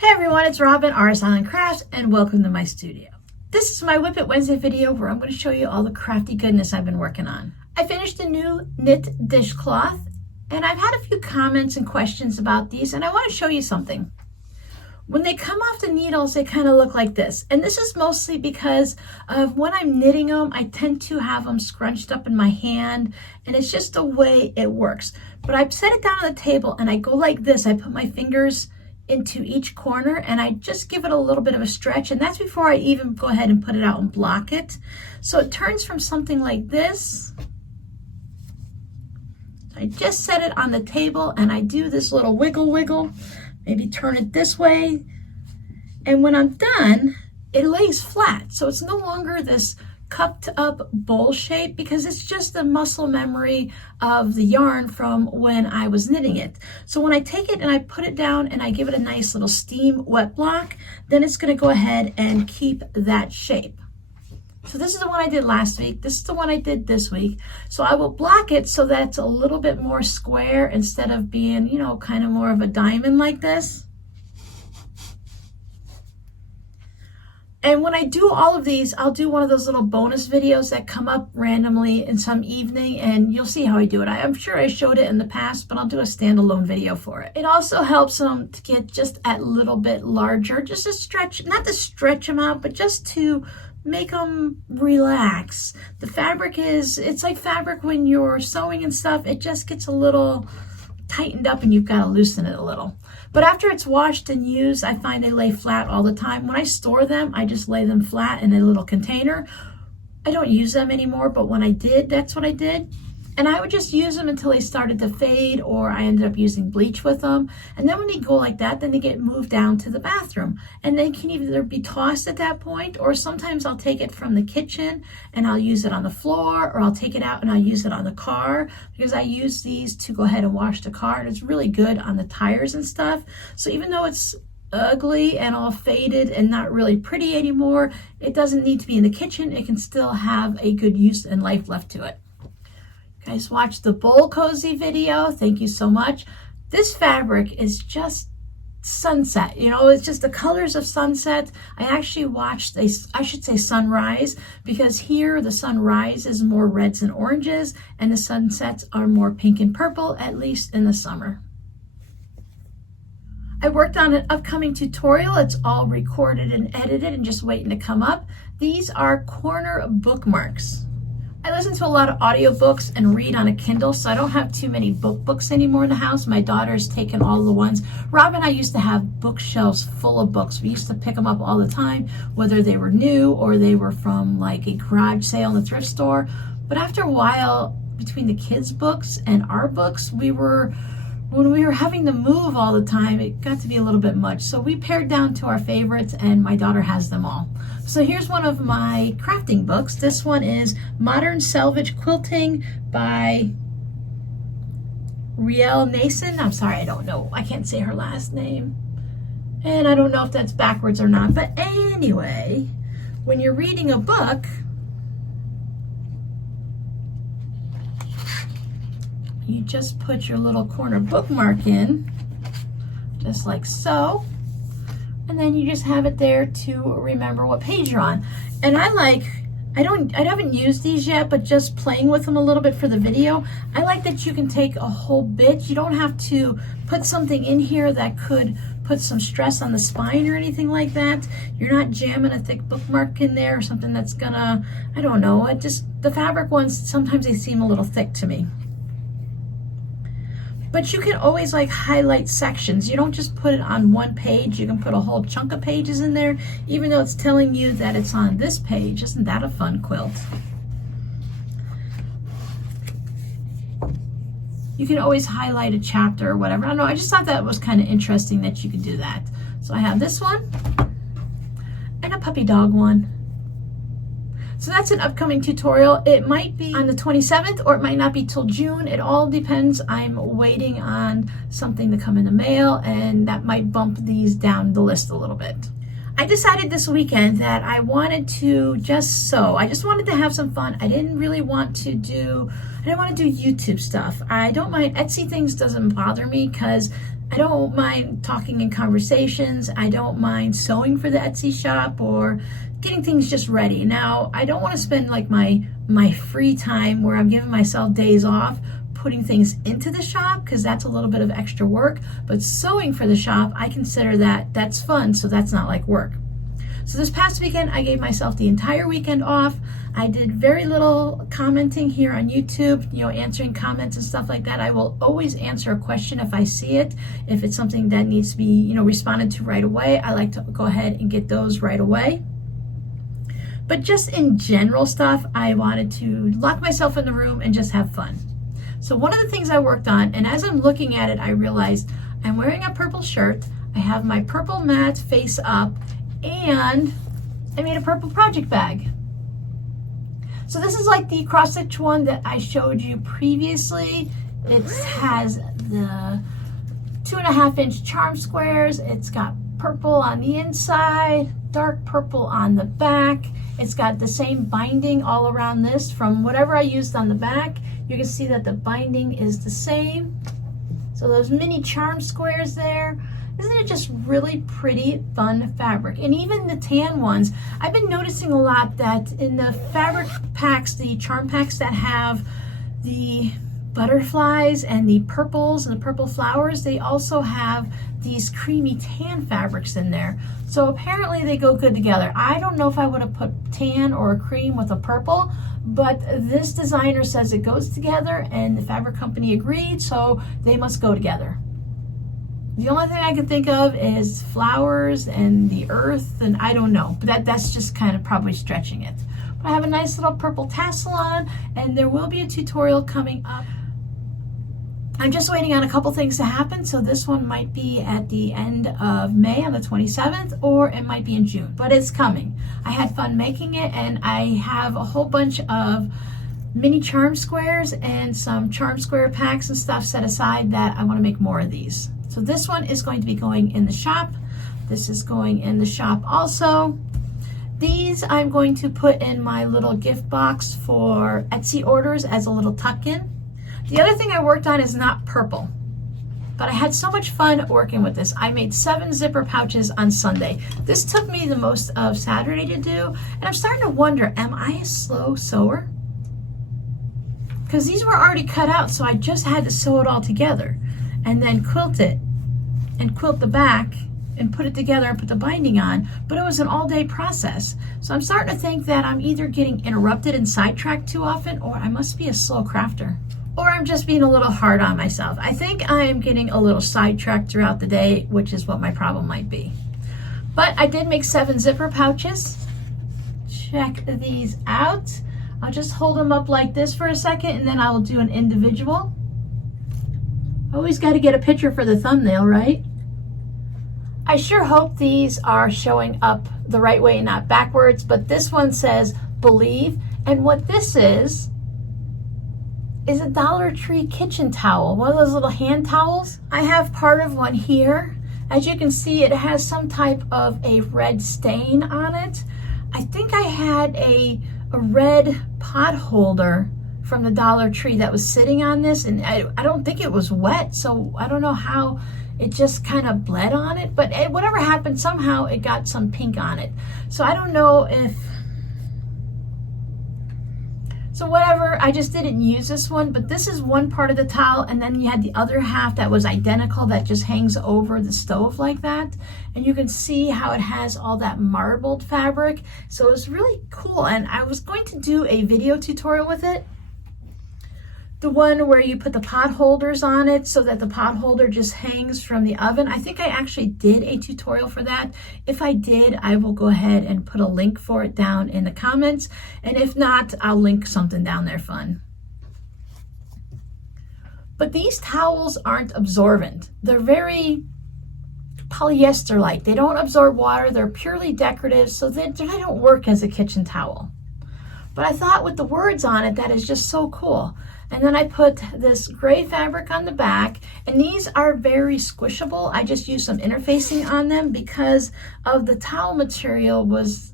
Hey everyone, it's Robin, Artist Island Crafts, and welcome to my studio. This is my WiP It Wednesday video where I'm going to show you all the crafty goodness I've been working on. I finished a new knit dishcloth, and I've had a few comments and questions about these, and I want to show you something. When they come off the needles, they kind of look like this, and this is mostly because of when I'm knitting them, I tend to have them scrunched up in my hand, and it's just the way it works. But I set it down on the table, and I go like this. I put my fingers into each corner and I just give it a little bit of a stretch, and that's before I even go ahead and put it out and block it. So it turns from something like this. I just set it on the table and I do this little wiggle, maybe turn it this way, and when I'm done, it lays flat. So it's no longer this cupped up bowl shape because it's just the muscle memory of the yarn from when I was knitting it. So when I take it and I put it down and I give it a nice little steam wet block, then it's going to go ahead and keep that shape. So this is the one I did last week. This is the one I did this week. So I will block it so that it's a little bit more square instead of being, you know, kind of more of a diamond like this. And when I do all of these, I'll do one of those little bonus videos that come up randomly in some evening, and you'll see how I do it. I'm sure I showed it in the past, but I'll do a standalone video for it. It also helps them to get just a little bit larger, just to stretch, not to stretch them out, but just to make them relax. The fabric it's like fabric when you're sewing and stuff, it just gets a little tightened up and you've got to loosen it a little. But after it's washed and used, I find they lay flat all the time. When I store them, I just lay them flat in a little container. I don't use them anymore, but when I did, that's what I did. And I would just use them until they started to fade, or I ended up using bleach with them. And then when they go like that, then they get moved down to the bathroom. And they can either be tossed at that point, or sometimes I'll take it from the kitchen and I'll use it on the floor, or I'll take it out and I'll use it on the car, because I use these to go ahead and wash the car. And it's really good on the tires and stuff. So even though it's ugly and all faded and not really pretty anymore, it doesn't need to be in the kitchen. It can still have a good use and life left to it. You guys watched the bowl cozy video. Thank you so much. This fabric is just sunset. You know, it's just the colors of sunset. I actually watched I should say sunrise, because here the sunrise is more reds and oranges and the sunsets are more pink and purple, at least in the summer. I worked on an upcoming tutorial. It's all recorded and edited and just waiting to come up. These are corner bookmarks. I listen to a lot of audiobooks and read on a Kindle, so I don't have too many books anymore in the house. My daughter's taken all the ones. Rob and I used to have bookshelves full of books. We used to pick them up all the time, whether they were new or they were from like a garage sale in the thrift store. But after a while, between the kids' books and our books, when we were having to move all the time, it got to be a little bit much. So we pared down to our favorites, and my daughter has them all. So here's one of my crafting books. This one is Modern Selvage Quilting by Rielle Nason. I'm sorry, I don't know. I can't say her last name. And I don't know if that's backwards or not. But anyway, when you're reading a book, you just put your little corner bookmark in, just like so, and then you just have it there to remember what page you're on. And I haven't used these yet, but just playing with them a little bit for the video, I like that you can take a whole bit. You don't have to put something in here that could put some stress on the spine or anything like that. You're not jamming a thick bookmark in there or something that's gonna, I don't know, the fabric ones, sometimes they seem a little thick to me. But you can always like highlight sections. You don't just put it on one page. You can put a whole chunk of pages in there, even though it's telling you that it's on this page. Isn't that a fun quilt? You can always highlight a chapter or whatever. I don't know, I just thought that was kind of interesting that you could do that. So I have this one and a puppy dog one. So that's an upcoming tutorial. It might be on the 27th or it might not be till June. It all depends. I'm waiting on something to come in the mail, and that might bump these down the list a little bit. I decided this weekend that I wanted to just sew. I just wanted to have some fun. I didn't want to do YouTube stuff. I don't mind. Etsy things doesn't bother me because I don't mind talking in conversations. I don't mind sewing for the Etsy shop or getting things just ready. Now, I don't want to spend like my free time where I'm giving myself days off putting things into the shop, because that's a little bit of extra work. But sewing for the shop, I consider that's fun, so that's not like work. So this past weekend, I gave myself the entire weekend off. I did very little commenting here on YouTube, answering comments and stuff like that. I will always answer a question if I see it. If it's something that needs to be, responded to right away, I like to go ahead and get those right away. But just in general stuff, I wanted to lock myself in the room and just have fun. So one of the things I worked on, and as I'm looking at it, I realized I'm wearing a purple shirt. I have my purple mat face up, and I made a purple project bag. So this is like the cross stitch one that I showed you previously. It has the 2.5 inch charm squares. It's got purple on the inside, dark purple on the back. It's got the same binding all around this from whatever I used on the back. You can see that the binding is the same. So those mini charm squares there. Isn't it just really pretty, fun fabric? And even the tan ones, I've been noticing a lot that in the fabric packs, the charm packs that have the butterflies and the purples and the purple flowers, they also have these creamy tan fabrics in there. So apparently they go good together. I don't know if I would have put tan or a cream with a purple, but this designer says it goes together and the fabric company agreed, so they must go together. The only thing I can think of is flowers and the earth, and I don't know, but that's just kind of probably stretching it. But I have a nice little purple tassel on, and there will be a tutorial coming up. I'm just waiting on a couple things to happen, so this one might be at the end of May on the 27th, or it might be in June, but it's coming. I had fun making it, and I have a whole bunch of mini charm squares and some charm square packs and stuff set aside that I want to make more of these. So this one is going to be going in the shop. This is going in the shop also. These I'm going to put in my little gift box for Etsy orders as a little tuck-in. The other thing I worked on is not purple, but I had so much fun working with this. I made 7 zipper pouches on Sunday. This took me the most of Saturday to do, and I'm starting to wonder, am I a slow sewer? Because these were already cut out, so I just had to sew it all together and then quilt it and quilt the back and put it together and put the binding on, but it was an all-day process. So I'm starting to think that I'm either getting interrupted and sidetracked too often, or I must be a slow crafter. Or I'm just being a little hard on myself. I think I'm getting a little sidetracked throughout the day, which is what my problem might be. But I did make 7 zipper pouches. Check these out. I'll just hold them up like this for a second, and then I will do an individual. Always got to get a picture for the thumbnail, right? I sure hope these are showing up the right way and not backwards, but this one says believe, and what this is a Dollar Tree kitchen towel, one of those little hand towels. I have part of one here. As you can see, it has some type of a red stain on it. I think I had a red pot holder from the Dollar Tree that was sitting on this, and I don't think it was wet, so I don't know how it just kind of bled on it, but whatever happened, somehow it got some pink on it. So I don't know if, so whatever, I just didn't use this one, but this is one part of the towel, and then you had the other half that was identical that just hangs over the stove like that, and you can see how it has all that marbled fabric. So it was really cool, and I was going to do a video tutorial with it. The one where you put the pot holders on it so that the pot holder just hangs from the oven. I think I actually did a tutorial for that. If I did, I will go ahead and put a link for it down in the comments. And if not, I'll link something down there fun. But these towels aren't absorbent. They're very polyester-like. They don't absorb water. They're purely decorative, so they don't work as a kitchen towel. But I thought with the words on it, that is just so cool. And then I put this gray fabric on the back, and these are very squishable. I just used some interfacing on them because of the towel material was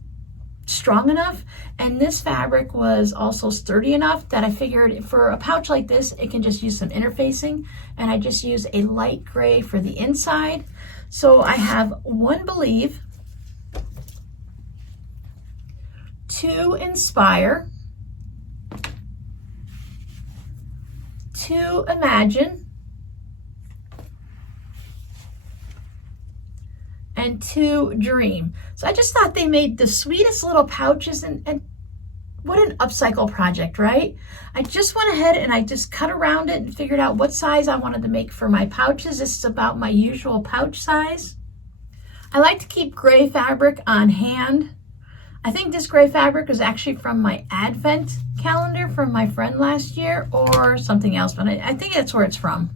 strong enough, and this fabric was also sturdy enough that I figured for a pouch like this, it can just use some interfacing, and I just use a light gray for the inside. So I have 1 Believe, 2 Inspire, 2 Imagine, and 2 Dream. So I just thought they made the sweetest little pouches, and what an upcycle project, right? I just went ahead and I just cut around it and figured out what size I wanted to make for my pouches. This is about my usual pouch size. I like to keep gray fabric on hand. I think this gray fabric is actually from my Advent calendar from my friend last year or something else, but I think that's where it's from.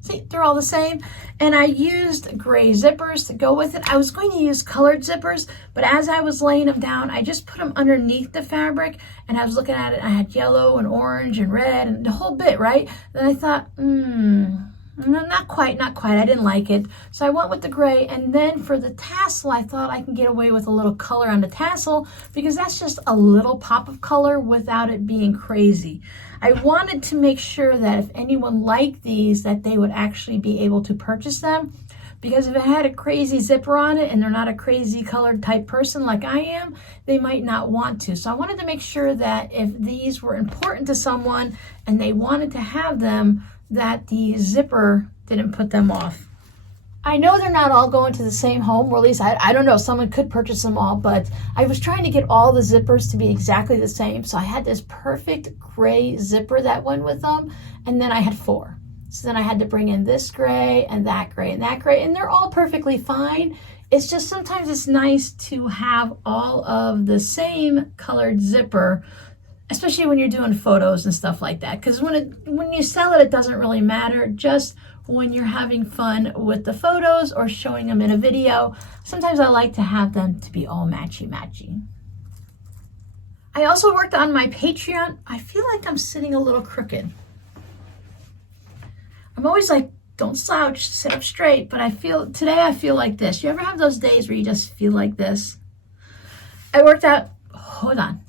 See, they're all the same. And I used gray zippers to go with it. I was going to use colored zippers, but as I was laying them down, I just put them underneath the fabric, and I was looking at it. I had yellow and orange and red and the whole bit, right? Then I thought, not quite. I didn't like it. So I went with the gray, and then for the tassel, I thought I can get away with a little color on the tassel because that's just a little pop of color without it being crazy. I wanted to make sure that if anyone liked these, that they would actually be able to purchase them, because if it had a crazy zipper on it and they're not a crazy colored type person like I am, they might not want to. So I wanted to make sure that if these were important to someone and they wanted to have them, that the zipper didn't put them off. I know they're not all going to the same home, or at least I don't know, someone could purchase them all, but I was trying to get all the zippers to be exactly the same. So I had this perfect gray zipper that went with them, and then I had 4. So then I had to bring in this gray and that gray and that gray, and they're all perfectly fine. It's just sometimes it's nice to have all of the same colored zipper, especially when you're doing photos and stuff like that. Because when you sell it, it doesn't really matter. Just when you're having fun with the photos or showing them in a video, sometimes I like to have them to be all matchy-matchy. I also worked on my Patreon. I feel like I'm sitting a little crooked. I'm always like, don't slouch, sit up straight, but today I feel like this. You ever have those days where you just feel like this? I worked out, hold on.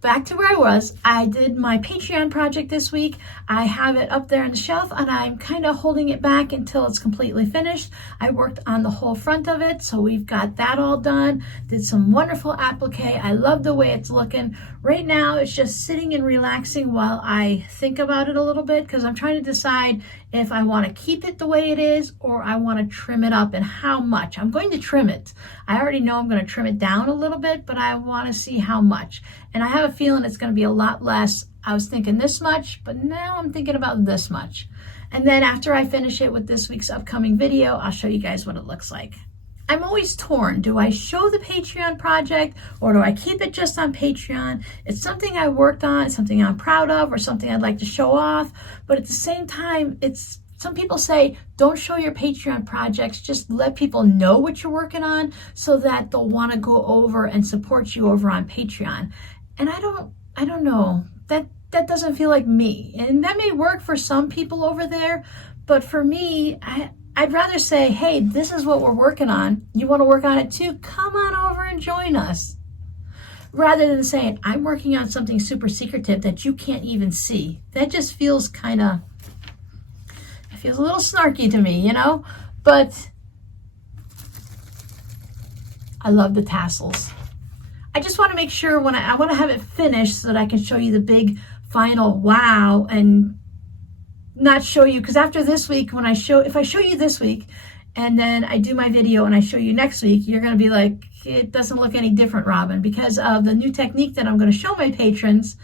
Back to where I was. I did my Patreon project this week. I have it up there on the shelf, and I'm kind of holding it back until it's completely finished. I worked on the whole front of it, so we've got that all done. Did some wonderful applique. I love the way it's looking. Right now, it's just sitting and relaxing while I think about it a little bit, because I'm trying to decide if I want to keep it the way it is or I want to trim it up and how much. I'm going to trim it. I already know I'm going to trim it down a little bit, but I want to see how much. And I have a feeling it's going to be a lot less. I was thinking this much, but now I'm thinking about this much. And then after I finish it with this week's upcoming video, I'll show you guys what it looks like. I'm always torn. Do I show the Patreon project or do I keep it just on Patreon? It's something I worked on, it's something I'm proud of, or something I'd like to show off. But at the same time, some people say, don't show your Patreon projects, just let people know what you're working on so that they'll want to go over and support you over on Patreon. And I don't know, that doesn't feel like me. And that may work for some people over there, but for me, I'd rather say, hey, this is what we're working on. You want to work on it too? Come on over and join us. Rather than saying, I'm working on something super secretive that you can't even see. That just feels it feels a little snarky to me, you know? But I love the tassels. I just want to make sure I want to have it finished so that I can show you the big final wow and not show you, because after this week, if I show you this week and then I do my video and I show you next week, you're going to be like, it doesn't look any different, Robin, because of the new technique that I'm going to show my patrons.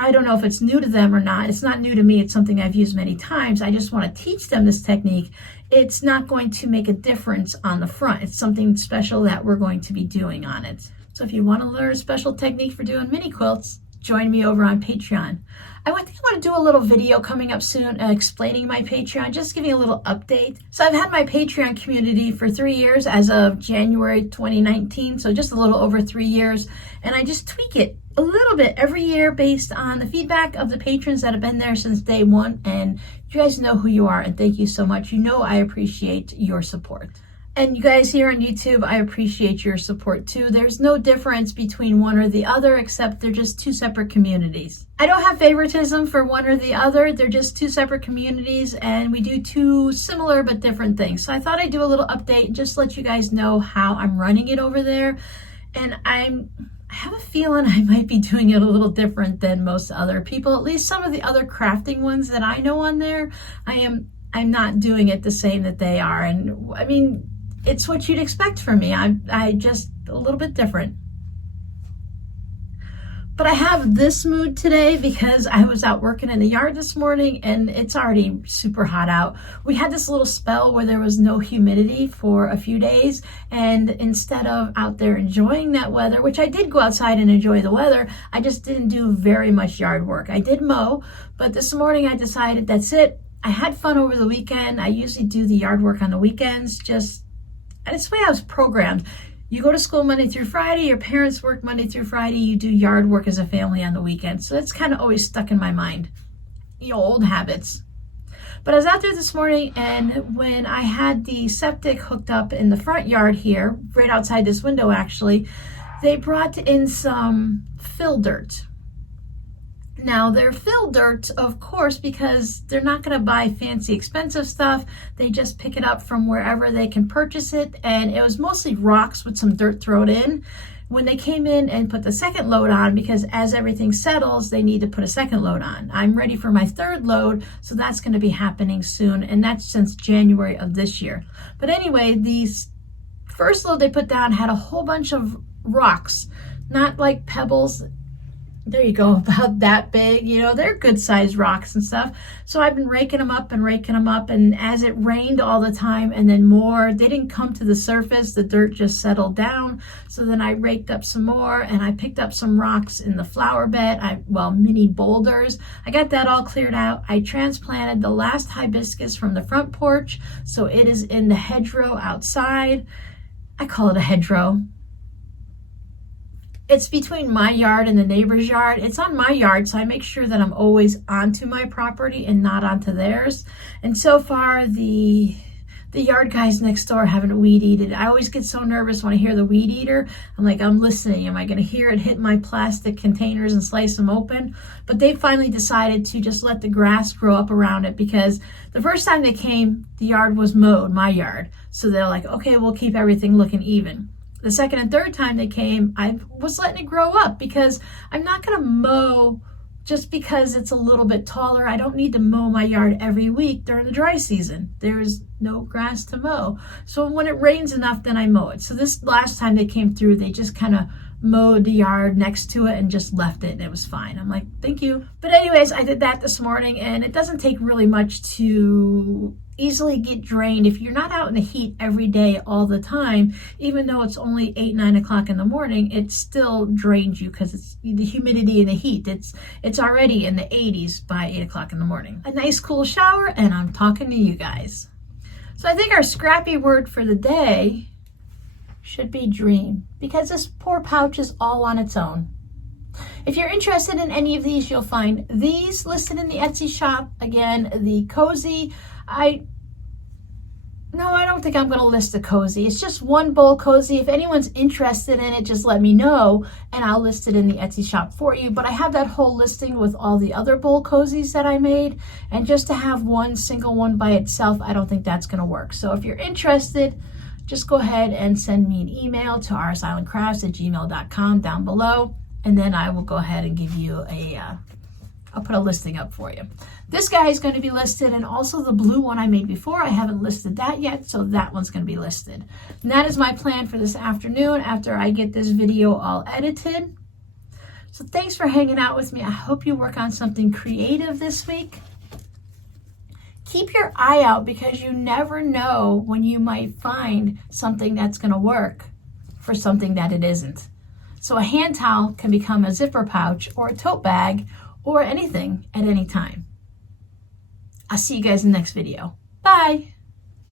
I don't know if it's new to them or not. It's not new to me. It's something I've used many times. I just want to teach them this technique. It's not going to make a difference on the front. It's something special that we're going to be doing on it. So if you want to learn a special technique for doing mini quilts, join me over on Patreon. I think I want to do a little video coming up soon explaining my Patreon, just giving a little update. So I've had my Patreon community for 3 years as of January 2019, so just a little over 3 years. And I just tweak it a little bit every year based on the feedback of the patrons that have been there since day one. And you guys know who you are, and thank you so much. You know I appreciate your support. And you guys here on YouTube, I appreciate your support too. There's no difference between one or the other, except they're just two separate communities. I don't have favoritism for one or the other. They're just two separate communities, and we do two similar but different things. So I thought I'd do a little update and just let you guys know how I'm running it over there. And I have a feeling I might be doing it a little different than most other people. At least some of the other crafting ones that I know on there, I'm not doing it the same that they are. And I mean, it's what you'd expect from me. I just a little bit different. But I have this mood today because I was out working in the yard this morning and it's already super hot out. We had this little spell where there was no humidity for a few days, and instead of out there enjoying that weather, which I did go outside and enjoy the weather, I just didn't do very much yard work. I did mow, but this morning I decided that's it. I had fun over the weekend. I usually do the yard work on the weekends, and it's the way I was programmed. You go to school Monday through Friday, your parents work Monday through Friday, you do yard work as a family on the weekend. So that's kind of always stuck in my mind, old habits. But I was out there this morning, and when I had the septic hooked up in the front yard here, right outside this window actually, they brought in some fill dirt. Now, they're fill dirt, of course, because they're not going to buy fancy, expensive stuff. They just pick it up from wherever they can purchase it. And it was mostly rocks with some dirt thrown in. When they came in and put the second load on, because as everything settles, they need to put a second load on. I'm ready for my third load, so that's going to be happening soon. And that's since January of this year. But anyway, the first load they put down had a whole bunch of rocks, not like pebbles. There you go, about that big, they're good sized rocks and stuff. So I've been raking them up, and as it rained all the time and then more, they didn't come to the surface, the dirt just settled down. So then I raked up some more, and I picked up some rocks in the flower bed, mini boulders. I got that all cleared out. I transplanted the last hibiscus from the front porch, so it is in the hedgerow outside. I call it a hedgerow. It's between my yard and the neighbor's yard. It's on my yard, so I make sure that I'm always onto my property and not onto theirs. And so far, the yard guys next door haven't weed eated. I always get so nervous when I hear the weed eater. I'm like, I'm listening. Am I going to hear it hit my plastic containers and slice them open? But they finally decided to just let the grass grow up around it, because the first time they came, the yard was mowed, my yard. So they're like, okay, we'll keep everything looking even. The second and third time they came, I was letting it grow up, because I'm not going to mow just because it's a little bit taller. I don't need to mow my yard every week during the dry season. There's no grass to mow. So when it rains enough, then I mow it. So this last time they came through, they just kind of mowed the yard next to it and just left it, and it was fine. I'm like, thank you. But anyways, I did that this morning, and it doesn't take really much to easily get drained. If you're not out in the heat every day all the time, even though it's only 8-9 o'clock in the morning, it still drains you, because it's the humidity and the heat. It's already in the 80s by 8 o'clock in the morning. A nice cool shower, and I'm talking to you guys. So I think our scrappy word for the day should be dream, because this poor pouch is all on its own. If you're interested in any of these, you'll find these listed in the Etsy shop. Again, the cozy, I don't think I'm going to list the cozy. It's just one bowl cozy. If anyone's interested in it, just let me know and I'll list it in the Etsy shop for you. But I have that whole listing with all the other bowl cozies that I made. And just to have one single one by itself, I don't think that's going to work. So if you're interested, just go ahead and send me an email to rsislandcrafts@gmail.com down below. And then I will go ahead and give you I'll put a listing up for you. This guy is going to be listed, and also the blue one I made before. I haven't listed that yet, so that one's going to be listed. And that is my plan for this afternoon after I get this video all edited. So thanks for hanging out with me. I hope you work on something creative this week. Keep your eye out, because you never know when you might find something that's going to work for something that it isn't. So a hand towel can become a zipper pouch or a tote bag or anything at any time. I'll see you guys in the next video. Bye.